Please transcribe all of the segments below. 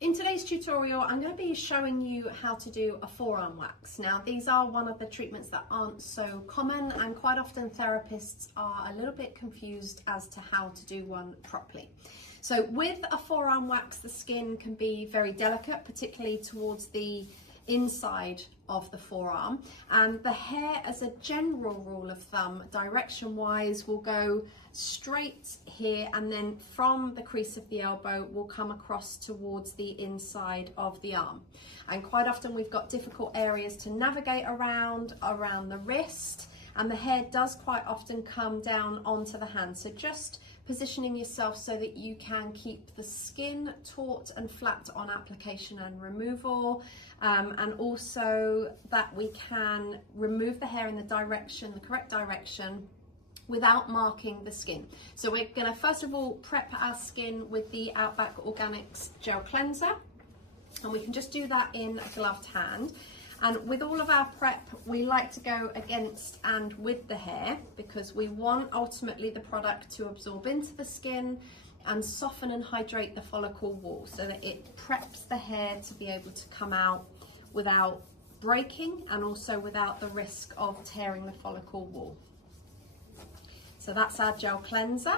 In today's tutorial, I'm going to be showing you how to do a forearm wax. Now, these are one of the treatments that aren't so common, and quite often therapists are a little bit confused as to how to do one properly. So with a forearm wax, the skin can be very delicate, particularly towards the inside of the forearm, and the hair, as a general rule of thumb, direction wise, will go straight here, and then from the crease of the elbow will come across towards the inside of the arm. And quite often we've got difficult areas to navigate around the wrist, and the hair does quite often come down onto the hand. So just positioning yourself so that you can keep the skin taut and flat on application and removal, and also that we can remove the hair in the correct direction, without marking the skin. So we're going to first of all prep our skin with the Outback Organics Gel Cleanser, and we can just do that in a gloved hand. And with all of our prep, we like to go against and with the hair, because we want ultimately the product to absorb into the skin and soften and hydrate the follicle wall, so that it preps the hair to be able to come out without breaking and also without the risk of tearing the follicle wall. So that's our gel cleanser.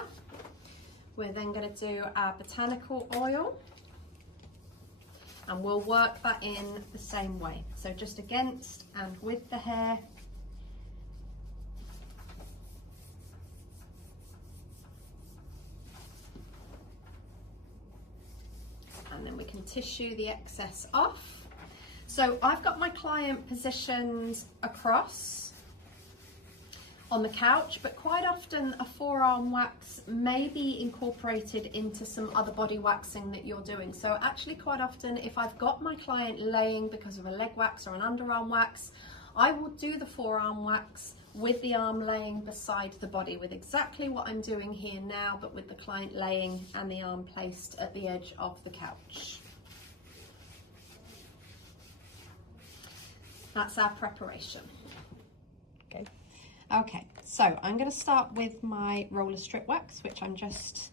We're then going to do our botanical oil, and we'll work that in the same way. So just against and with the hair. And then we can tissue the excess off. So I've got my client positioned across on the couch, but quite often a forearm wax may be incorporated into some other body waxing that you're doing. So actually quite often, if I've got my client laying because of a leg wax or an underarm wax, I will do the forearm wax with the arm laying beside the body, with exactly what I'm doing here now, but with the client laying and the arm placed at the edge of the couch. That's our preparation. Okay, so I'm going to start with my roller strip wax, which I'm just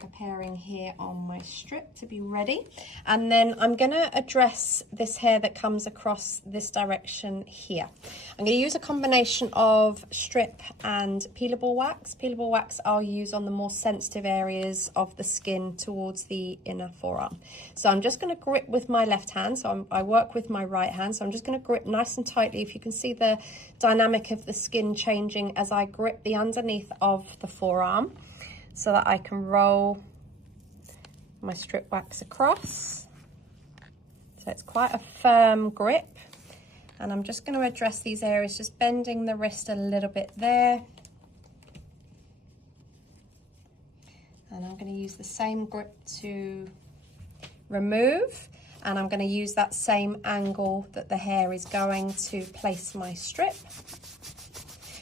preparing here on my strip to be ready. And then I'm going to address this hair that comes across this direction here. I'm going to use a combination of strip and peelable wax. Peelable wax I'll use on the more sensitive areas of the skin towards the inner forearm. So I'm just going to grip with my left hand. So I work with my right hand. So I'm just going to grip nice and tightly. If you can see the dynamic of the skin changing as I grip the underneath of the forearm, so that I can roll my strip wax across. So it's quite a firm grip. And I'm just going to address these areas, just bending the wrist a little bit there. And I'm going to use the same grip to remove. And I'm going to use that same angle that the hair is going to place my strip.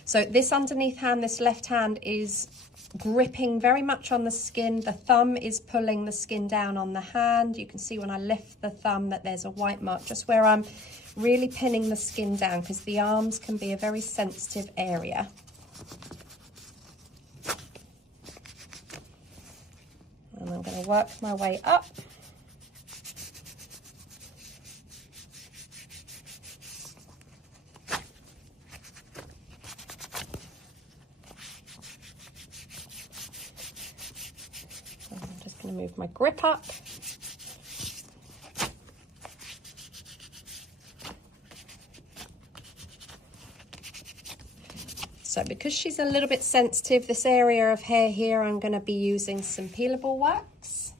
So this underneath hand, this left hand, is gripping very much on the skin. The thumb is pulling the skin down on the hand. You can see when I lift the thumb that there's a white mark just where I'm really pinning the skin down, because the arms can be a very sensitive area. And I'm going to work my way up. Move my grip up. So because she's a little bit sensitive, this area of hair here, I'm going to be using some peelable wax.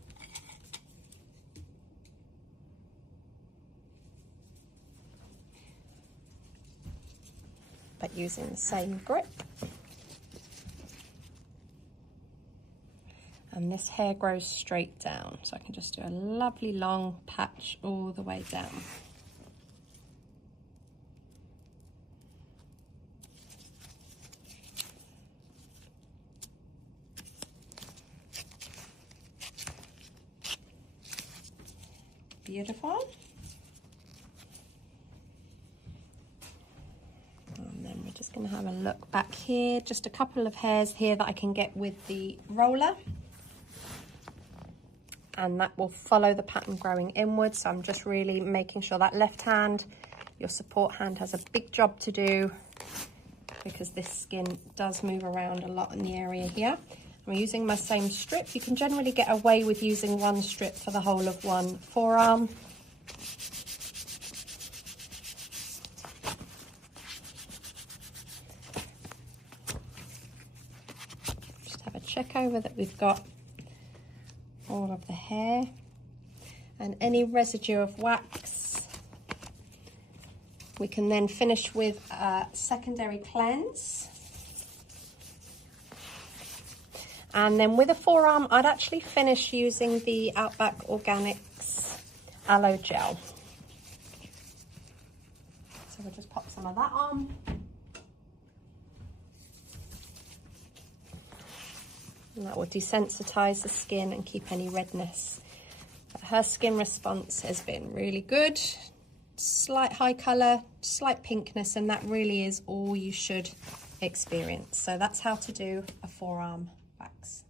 But using the same grip. And this hair grows straight down, so I can just do a lovely long patch all the way down. Beautiful. And then we're just going to have a look back here, just a couple of hairs here that I can get with the roller. and that will follow the pattern growing inwards. So I'm just really making sure that left hand, your support hand, has a big job to do, because this skin does move around a lot in the area here. I'm using my same strip. You can generally get away with using one strip for the whole of one forearm. Just have a check over that we've got all of the hair, and any residue of wax we can then finish with a secondary cleanse. And then with a forearm, I'd actually finish using the Outback Organics Aloe Gel. So we'll just pop some of that on. And that will desensitize the skin and keep any redness. But her skin response has been really good. Slight high color, slight pinkness, and that really is all you should experience. So that's how to do a forearm wax.